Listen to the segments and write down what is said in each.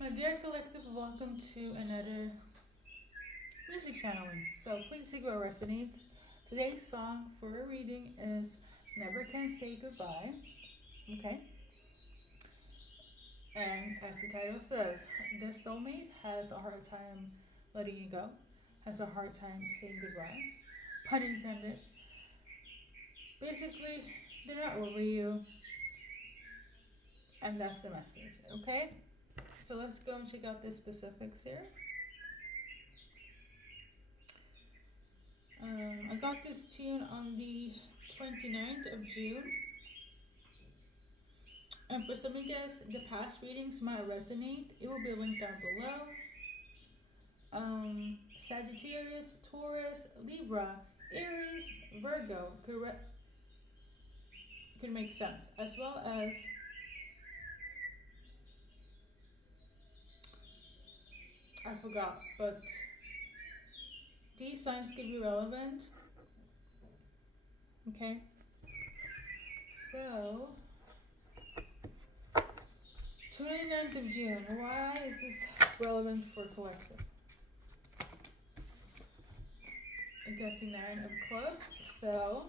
My dear collective, welcome to another music channeling. So please see what resonates. Today's song for a reading is Never Can Say Goodbye. Okay. And as the title says, the soulmate has a hard time letting you go, has a hard time saying goodbye. Pun intended. Basically, they're not over you, and that's the message. Okay? So let's go and check out the specifics here. I got this tune on the 29th of June. And for some of you guys, the past readings might resonate. It will be linked down below. Sagittarius, Taurus, Libra, Aries, Virgo could make sense. As well as I forgot, but these signs could be relevant. Okay. So 29th of June. Why is this relevant for collective? I got the 9 of clubs. So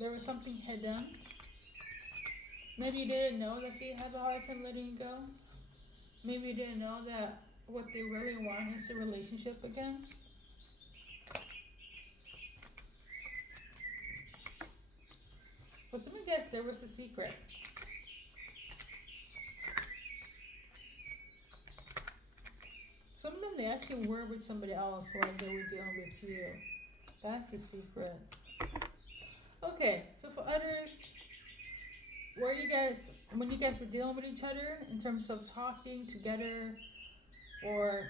there was something hidden. Maybe you didn't know that they have a hard time letting you go. Maybe you didn't know that what they really want is a relationship again. For some of you guys, there was a secret. Some of them, they actually were with somebody else while they were dealing with you. That's the secret. Okay, so for others, were you guys, when you guys were dealing with each other in terms of talking together or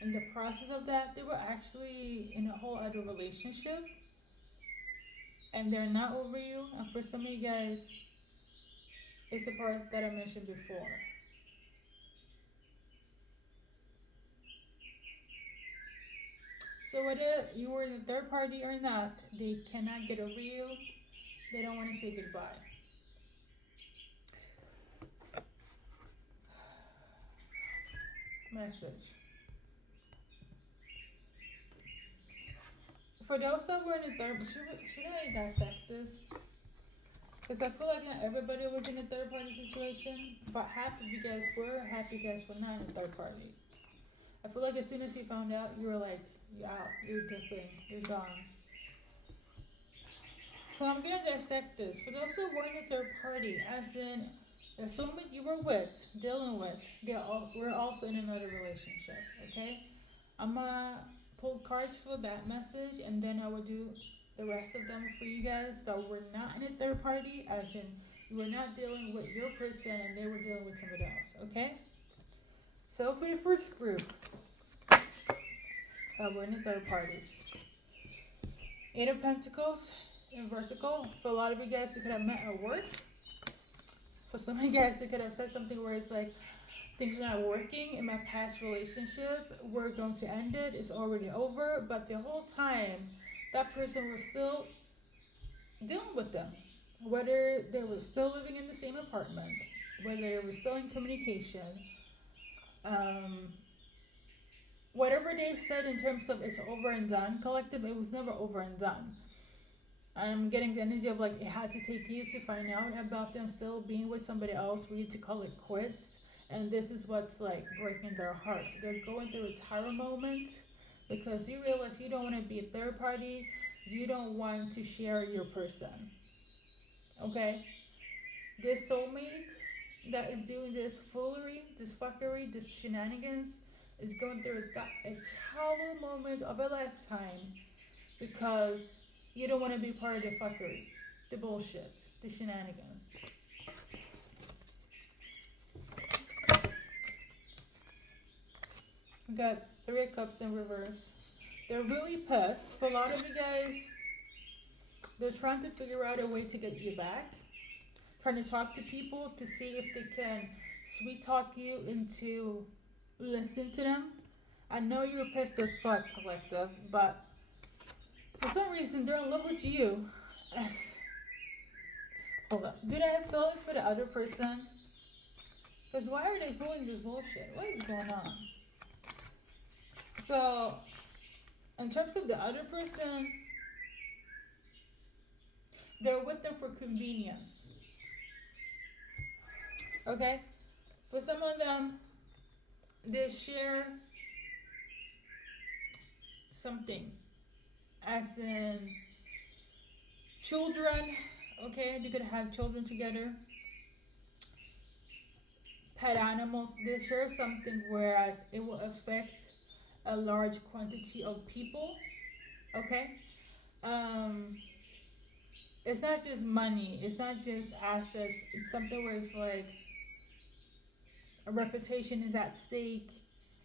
in the process of that, they were actually in a whole other relationship and they're not over you. And for some of you guys, it's the part that I mentioned before. So whether you were in the third party or not, they cannot get over you. They don't want to say goodbye. Message. For those that were in the third, should I dissect this? Because I feel like not everybody was in a third party situation, but half of you guys were, half of you guys were not in a third party. I feel like as soon as you found out, you were like, you're out, you're dipping, you're gone. So I'm gonna dissect this. For those who were in a third party, as in the soulmate you were with, dealing with, we're also in another relationship, okay? I'm gonna pull cards for that message and then I will do the rest of them for you guys that we're not in a third party, as in you were not dealing with your person and they were dealing with somebody else, okay? So for the first group, we're in a third party. 8 of Pentacles in vertical. For a lot of you guys, you could have met at work. For some of you guys, you could have said something where it's like, things are not working in my past relationship. We're going to end it. It's already over. But the whole time, that person was still dealing with them. Whether they were still living in the same apartment, whether they were still in communication, um, whatever they said in terms of it's over and done, collective, it was never over and done. I'm getting the energy of like it had to take you to find out about them still being with somebody else for you to call it quits. And this is what's like breaking their hearts. They're going through a tower moment because you realize you don't want to be a third party. You don't want to share your person. Okay? This soulmate that is doing this foolery, this fuckery, this shenanigans is going through a tower moment of a lifetime because you don't want to be part of the fuckery, the bullshit, the shenanigans. We got 3 of Cups in reverse. They're really pissed. For a lot of you guys, they're trying to figure out a way to get you back. Trying to talk to people to see if they can sweet talk you into listen to them. I know you're pissed as fuck, collective, but for some reason they're in love with you. As hold up, did I have feelings for the other person? Because why are they pulling this bullshit? What is going on? So, in terms of the other person, they're with them for convenience. Okay? For some of them, they share something, as in children. Okay? They could have children together. Pet animals, they share something, whereas it will affect a large quantity of people. Okay? Um, it's not just money, it's not just assets, it's something where it's like a reputation is at stake.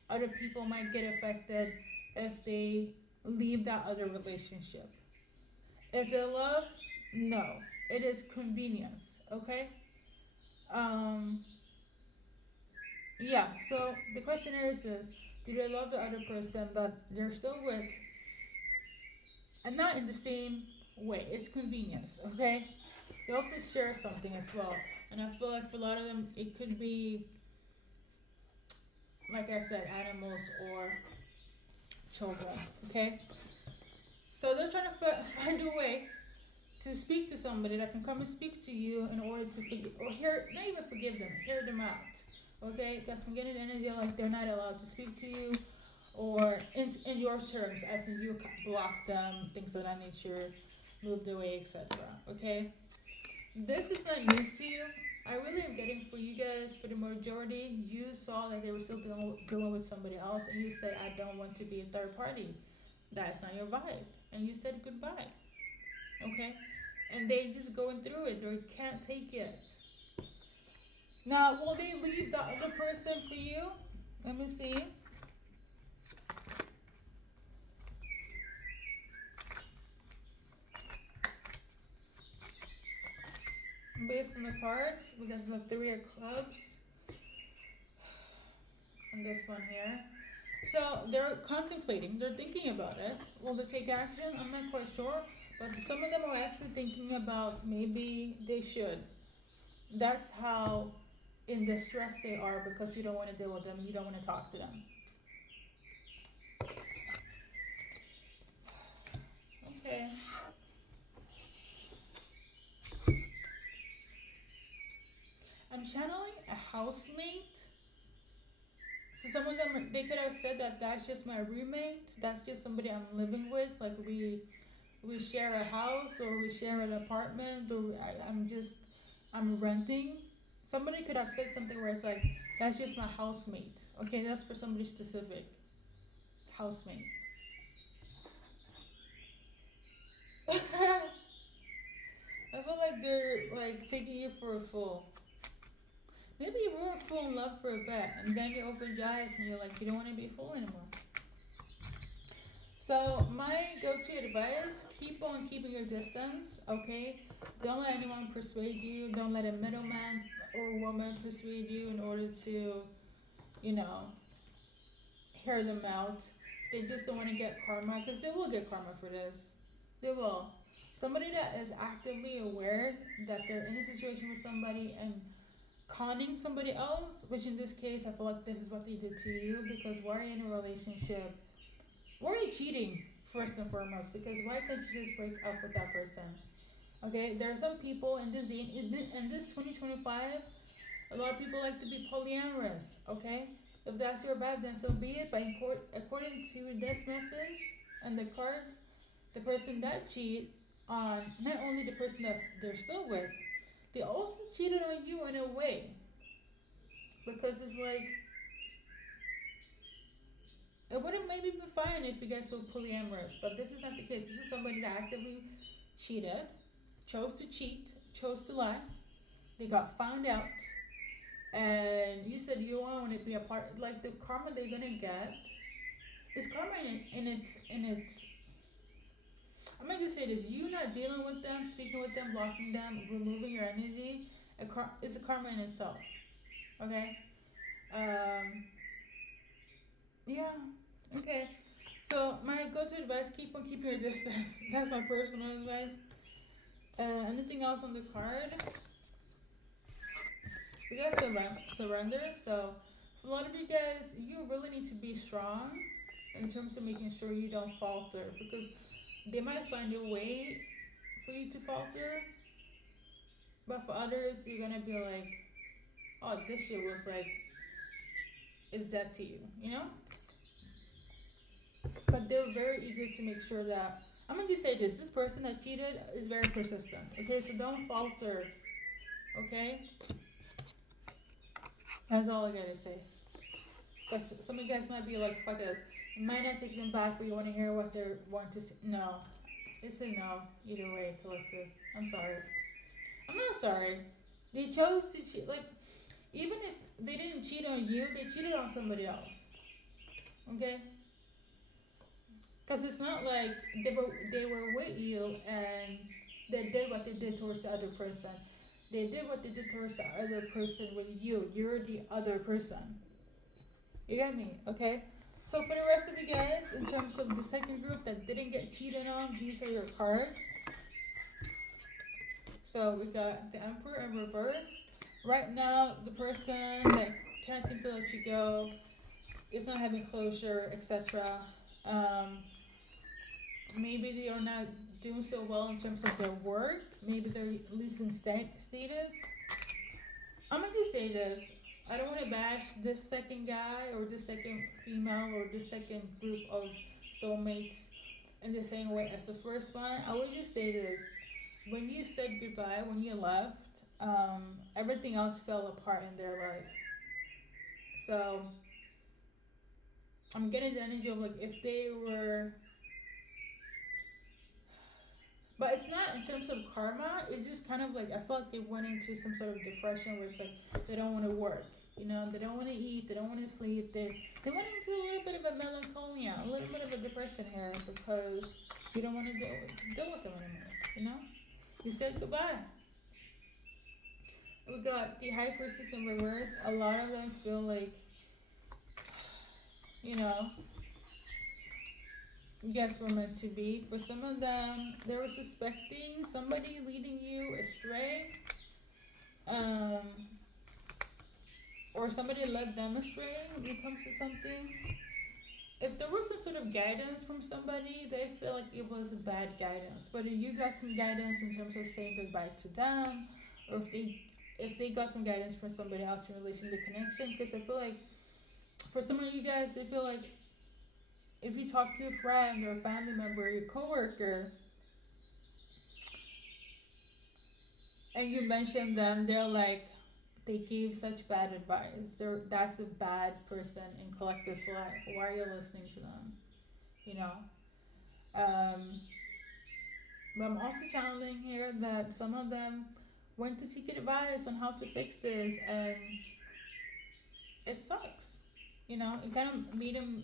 Other people might get affected if they leave that other relationship. Is it love? No. It is convenience. Okay? Um yeah, so the question here is do they love the other person but they're still with, and not in the same way. It's convenience, okay? They also share something as well. And I feel like for a lot of them it could be, like I said, animals or children. Okay? So they're trying to find a way to speak to somebody that can come and speak to you in order to forgive, or hear, not even forgive them, hear them out. Okay? Because I'm getting the energy like they're not allowed to speak to you, or in your terms, as in you block them, things of that nature, moved away, etc. Okay? This is not news to you. I really am getting for you guys, for the majority, you saw that they were still dealing with somebody else, and you said, I don't want to be a third party. That's not your vibe. And you said goodbye. Okay? And they just going through it. They can't take it. Now, will they leave the other person for you? Let me see. Based on the cards, we got the Three of Clubs. And this one here. So they're contemplating, they're thinking about it. Will they take action? I'm not quite sure. But some of them are actually thinking about maybe they should. That's how in distress they are, because you don't want to deal with them, you don't want to talk to them. Okay. I'm channeling a housemate. So some of them, they could have said that that's just my roommate. That's just somebody I'm living with. Like we share a house, or we share an apartment, or I'm renting. Somebody could have said something where it's like, that's just my housemate. Okay, that's for somebody specific. Housemate. I feel like they're like taking you for a fool. Maybe you weren't full in love for a bit, and then you opened your eyes and you're like, you don't want to be a fool anymore. So my go-to advice: keep on keeping your distance. Okay, don't let anyone persuade you. Don't let a middleman or woman persuade you in order to, you know, hear them out. They just don't want to get karma, because they will get karma for this. They will. Somebody that is actively aware that they're in a situation with somebody and conning somebody else, which in this case I feel like this is what they did to you, because why are you in a relationship? Why are you cheating first and foremost? Because why can't you just break up with that person? Okay, there are some people in this 2025, a lot of people like to be polyamorous. Okay, if that's your vibe, then so be it. But according to this message and the cards, the person that cheat on not only the person that they're still with, they also cheated on you in a way, because it's like it would have maybe been fine if you guys were polyamorous, but this is not the case. This is somebody that actively cheated, chose to cheat, chose to lie. They got found out, and you said you don't want to be a part. Like the karma they're gonna get is karma in its. I'm gonna just say this: you not dealing with them, speaking with them, blocking them, removing your energy. It's a karma in itself. Okay. Um. Yeah. Okay. So my go-to advice: keep on keeping your distance. That's my personal advice. Anything else on the card? We gotta surrender. So for a lot of you guys, you really need to be strong in terms of making sure you don't falter, because they might find a way for you to falter, but for others, you're gonna be like, oh, this shit was like, is dead to you, you know? But they're very eager to make sure that, I'm gonna just say this person that cheated is very persistent, okay? So don't falter, okay? That's all I gotta say. But some of you guys might be like, fuck it. You might not take them back, but you wanna hear what they want to say. No. It's a no, either way, collective. I'm sorry. I'm not sorry. They chose to cheat. Like, even if they didn't cheat on you, they cheated on somebody else. Okay? Because it's not like they were with you and they did what they did towards the other person. They did what they did towards the other person with you. You're the other person. You get me? Okay? So for the rest of you guys, in terms of the second group that didn't get cheated on, these are your cards. So we got the Emperor in reverse. Right now, the person that can't seem to let you go is not having closure, etc. Maybe they are not doing so well in terms of their work. Maybe they're losing status. I'm gonna just say this. I don't want to bash this second guy or this second female or this second group of soulmates in the same way as the first one. I would just say this. When you said goodbye, when you left, everything else fell apart in their life. So I'm getting the energy of like if they were, but it's not in terms of karma. It's just kind of like I feel like they went into some sort of depression where it's like they don't want to work. You know, they don't want to eat. They don't want to sleep. They went into a little bit of a melancholia, a little bit of a depression here because you don't want to deal with them anymore. You know, you said goodbye. We got the High Priestess in reverse. A lot of them feel like, you know, you guys were meant to be. For some of them, they were suspecting somebody leading you astray, um, or somebody led them astray when it comes to something. If there was some sort of guidance from somebody, they feel like it was bad guidance. But if you got some guidance in terms of saying goodbye to them, or if they got some guidance from somebody else in relation to connection, because I feel like for some of you guys, they feel like if you talk to a friend or a family member or your coworker and you mention them, they're like, they gave such bad advice. That's a bad person in collective's life. Why are you listening to them? You know? But I'm also channeling here that some of them went to seek advice on how to fix this, and it sucks. You know, it kind of made them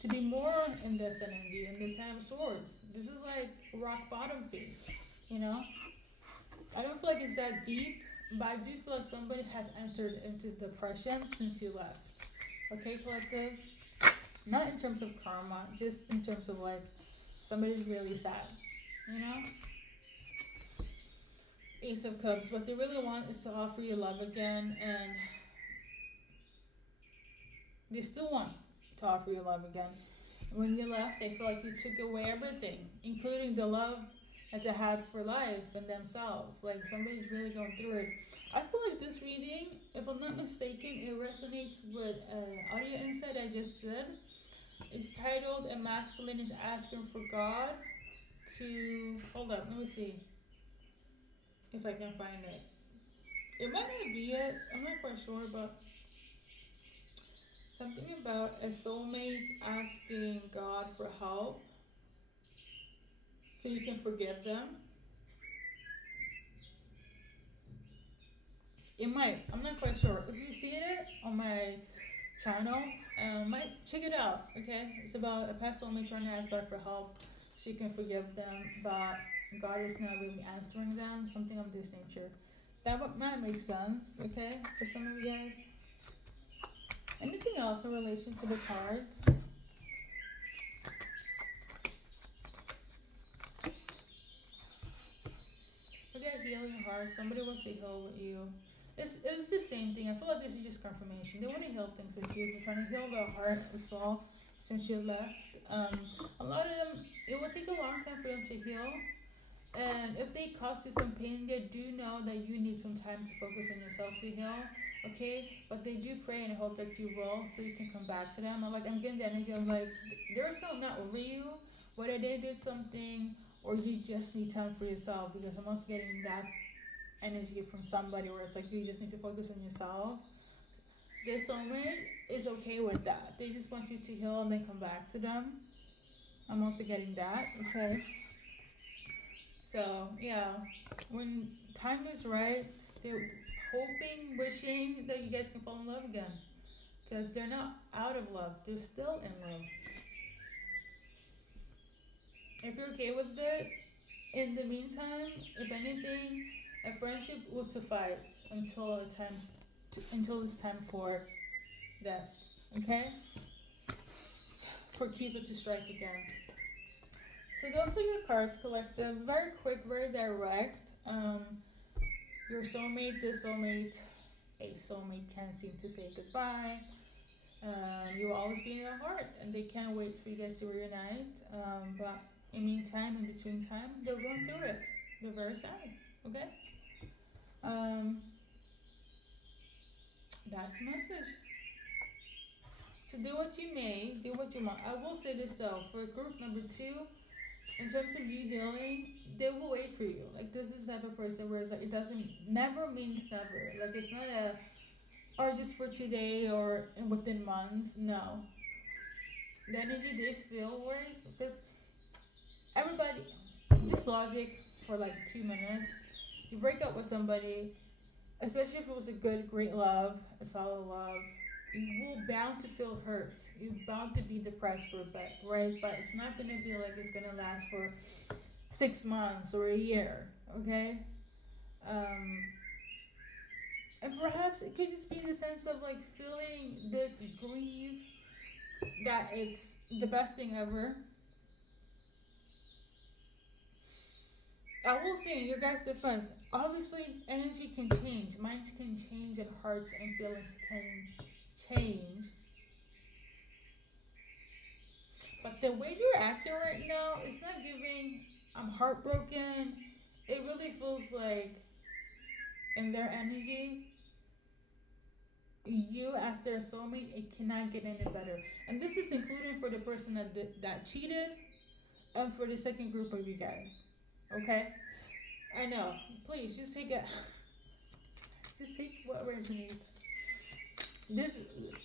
to be more in this energy, in the Ten of Swords. This is like rock bottom phase, you know? I don't feel like it's that deep, but I do feel like somebody has entered into depression since you left. Okay, collective? Not in terms of karma, just in terms of like somebody's really sad, you know? Ace of Cups. What they really want is to offer you love again, and they still want to offer you love again. When you left, I feel like you took away everything, including the love that they had for life and themselves. Like somebody's really going through it. I feel like this reading, if I'm not mistaken, it resonates with audio insight I just did. It's titled "A Masculine is Asking for God to." Hold up, let me see if I can find it. It might not be it. I'm not quite sure, but something about a soulmate asking God for help so you can forgive them. It might. I'm not quite sure. If you see it on my channel, might check it out. Okay, it's about a past soulmate trying to ask God for help so you can forgive them, but God is not really answering them. Something of this nature. That might make sense. Okay, for some of you guys. Anything else in relation to the cards? We got healing heart. Somebody wants to heal with you. It's the same thing. I feel like this is just confirmation. They want to heal things with you. They're trying to heal the heart as well since you left. A lot of them, it will take a long time for them to heal. And if they cause you some pain, they do know that you need some time to focus on yourself to heal. Okay, but they do pray and hope that you will, so you can come back to them. I'm getting the energy of like they're still not over you, whether they did something or you just need time for yourself. Because I'm also getting that energy from somebody where it's like you just need to focus on yourself. This soulmate is okay with that. They just want you to heal and then come back to them. I'm also getting that. Okay. So yeah, when time is right, they're hoping, wishing that you guys can fall in love again. Because they're not out of love, they're still in love. If you're okay with it, in the meantime, if anything, a friendship will suffice until it's time for this. Okay? For Cupid to strike again. So those are your cards collective. Very quick, very direct. Your soulmate, this soulmate, a soulmate can't seem to say goodbye. You will always be in your heart, and they can't wait for you guys to reunite. But in meantime, in between time, they're going through it. They're very sad. Okay. Um, that's the message. So do what you may, do what you want. I will say this though, for group number 2, in terms of you healing, they will wait for you. Like this is the type of person where it's like it doesn't never means never. Like it's not a or just for today or within months. No. The energy they feel right because everybody this logic for like 2 minutes. You break up with somebody, especially if it was a good, great love, a solid love, you will bound to feel hurt. You're bound to be depressed for a bit, right? But it's not gonna be like it's gonna last for 6 months or a year, okay? Um, and perhaps it could just be the sense of like feeling this grief that it's the best thing ever. I will say in your guys' defense, obviously energy can change, minds can change, and hearts and feelings can change. But the way you're acting right now, it's not giving. I'm heartbroken. It really feels like in their energy, you as their soulmate, it cannot get any better. And this is including for the person that cheated, and for the second group of you guys. Okay, I know. Please just take it. Just take what resonates. This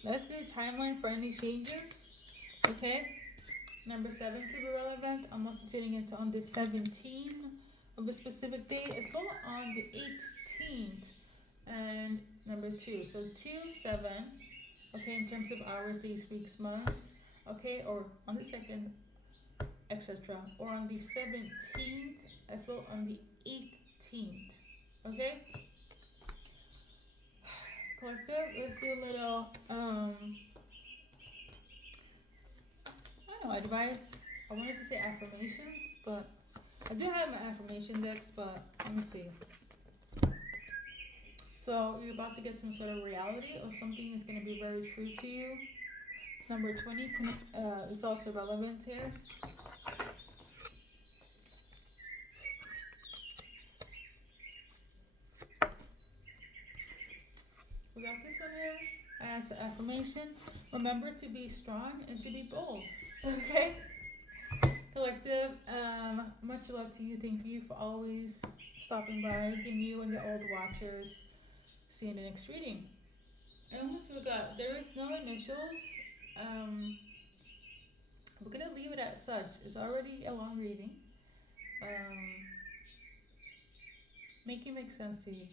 let's do a timeline for any changes. Okay. Number 7 could be relevant. I'm also tuning into on the 17th of a specific day as well on the 18th. And number 2. So 2, 7. Okay, in terms of hours, days, weeks, months. Okay, or on the 2nd, etc. Or on the 17th as well on the 18th. Okay? Collective, let's do a little advice. I wanted to say affirmations, but I do have my affirmation decks, but let me see. So you're about to get some sort of reality or something is going to be very true to you. Number 20 is also relevant here. We got this one here as an affirmation. Remember to be strong and to be bold. Okay? Collective, much love to you. Thank you for always stopping by. Give you and the old watchers. See you in the next reading. And almost forgot, there is no initials. We're gonna leave it as such. It's already a long reading. Make it make sense to you.